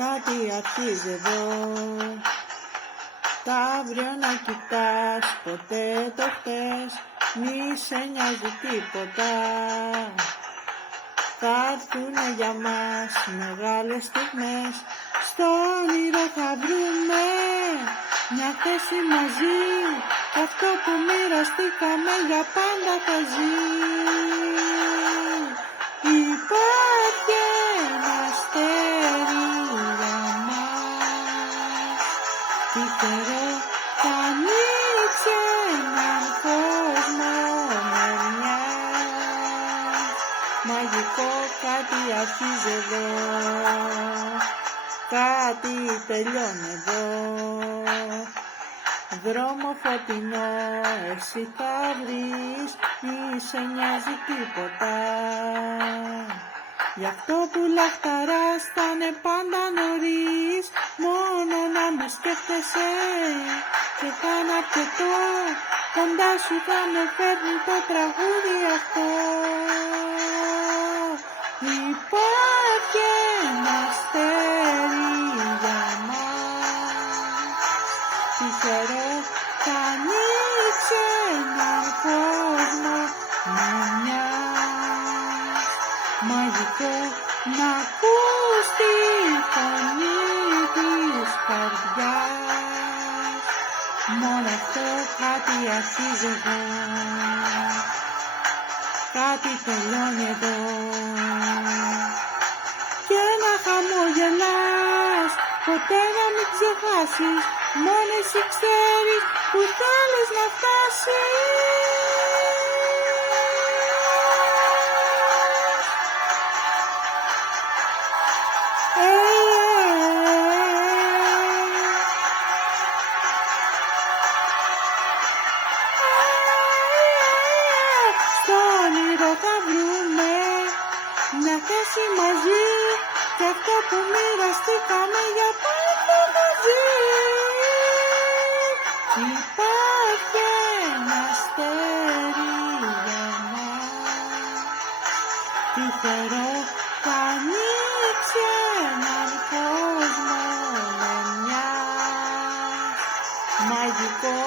κάτι αρχίζει εδώ. Τα αύριο να κοιτάς, ποτέ το χτες, μη σε νοιάζει τίποτα. Θα έρθουνε για μας μεγάλες στιγμές, στο όνειρο θα βρούμε μια θέση μαζί, κι αυτό που μοιραστήκαμε για πάντα θα ζει. Υπάρχει ένα αστέρι για μας, τυχερό θα ανοίξει έναν κόσμο με μιας. Μαγικό κάτι αρχίζει εδώ, κάτι τελειώνει εδώ. Δρόμο φωτεινό εσύ θα βρεις, μη σε νοιάζει τίποτα. Γι' αυτό που λαχταράς θα είναι πάντα νωρίς, μόνο να με σκέφτεσαι και θα είναι αρκετό. Κοντά σου θα με φέρνει το τραγούδι αυτό. Υπάρχει ένα αστέρι για μας, τυχερό θα ανοίξει έναν κόσμο με μιας. Μαγικό να ακούς τη φωνή της καρδιάς, μόνο αυτό κάτι αρχίζει εδώ, κάτι τελειώνει εδώ. Και να χαμογελάς, ποτέ να μην ξεχάσεις, μόνο εσύ ξέρεις που θέλεις να φτάσεις. Στο όνειρο θα βρούμε μια θέση μαζί, κι αυτό που μοιραστήκαμε για πάντα θα ζει. Υπάρχει ένα αστέρι για μας, τυχερό θα ανοίξει έναν κόσμο με μιας. Μαγικό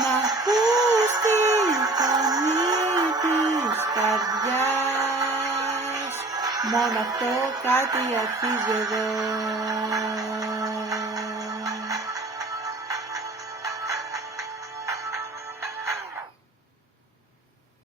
να ακούς τη φωνή της καρδιάς, μόνο αυτό κάτι αρχίζει εδώ.